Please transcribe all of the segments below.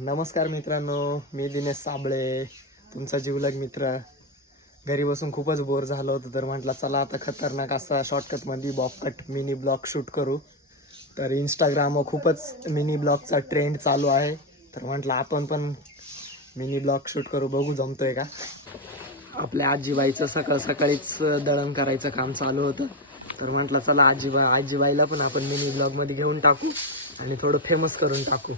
नमस्कार मित्रांनो, मी दिनेश साबळे, तुमचा जिवलग मित्र. घरी बसून खूपच बोर झालो होतो, तर म्हटलं चला आता खतरनाक असा शॉर्टकटमध्ये बॉबकट मिनी ब्लॉग शूट करू. तर इंस्टाग्रामवर खूपच मिनी ब्लॉगचा ट्रेंड चालू आहे, तर म्हटलं आपण पण मिनी ब्लॉग शूट करू, बघू जमतोय का. आपल्या आजीबाईचं सकाळीच दळण करायचं काम चालू होतं, तर म्हटलं चला आजीबाईला पण आपण मिनी ब्लॉगमध्ये घेऊन टाकू आणि थोडं फेमस करून टाकू.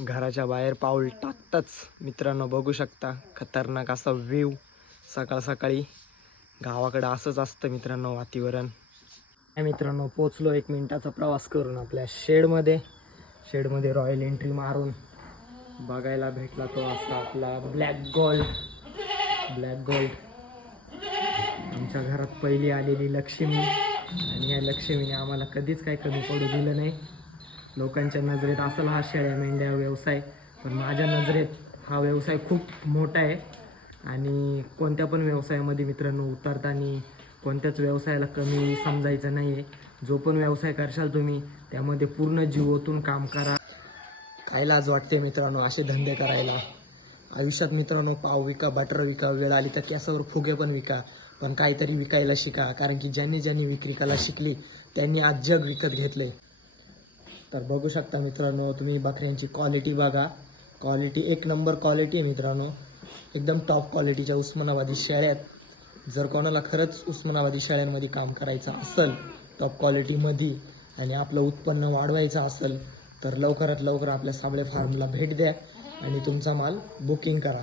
घराच्या बाहेर पाऊल टाकताच मित्रांनो बघू शकता खतरनाक असा व्ह्यू. सकाळी गावाकडं असंच असतं मित्रांनो वातावरण. मित्रांनो पोचलो 1 मिनिटाचा प्रवास करून आपल्या शेडमध्ये रॉयल एंट्री मारून बघायला भेटला तो असा आपला ब्लॅक गोल्ड. आमच्या घरात पहिली आलेली लक्ष्मी, आणि या लक्ष्मीने आम्हाला कधीच काही कमी पडू दिलं नाही. लोकांच्या नजरेत असेल हा शेळ्या मेंढ्या व्यवसाय, पण माझ्या नजरेत हा व्यवसाय खूप मोठा आहे. आणि कोणत्या पण व्यवसायामध्ये मित्रांनो उतरताना कोणत्याच व्यवसायाला कमी समजायचं नाही आहे. जो पण व्यवसाय करशाल तुम्ही त्यामध्ये पूर्ण जीवातून काम करा. काय लाज वाटते मित्रांनो असे धंदे करायला. आयुष्यात मित्रांनो पाव विका, बटर विका, वेळ आली तर केसावर फुगे पण विका, पण काहीतरी विकायला शिका. कारण की ज्यांनी विक्री कला शिकली त्यांनी आज जग विकत घेतले. तर बघू शकता मित्रांनो तुम्ही बकऱ्यांची क्वालिटी बघा. क्वालिटी 1 नंबर क्वालिटी आहे मित्रांनो, एकदम टॉप क्वालिटीच्या उस्मानाबादी शेळ्यात. जर कोणाला खरंच उस्मानाबादी शेळ्यांमध्ये काम करायचं असेल टॉप क्वालिटीमध्ये आणि आपलं उत्पन्न वाढवायचं असेल तर लवकरात लवकर आपल्या साबळे फार्मला भेट द्या आणि तुमचा माल बुकिंग करा.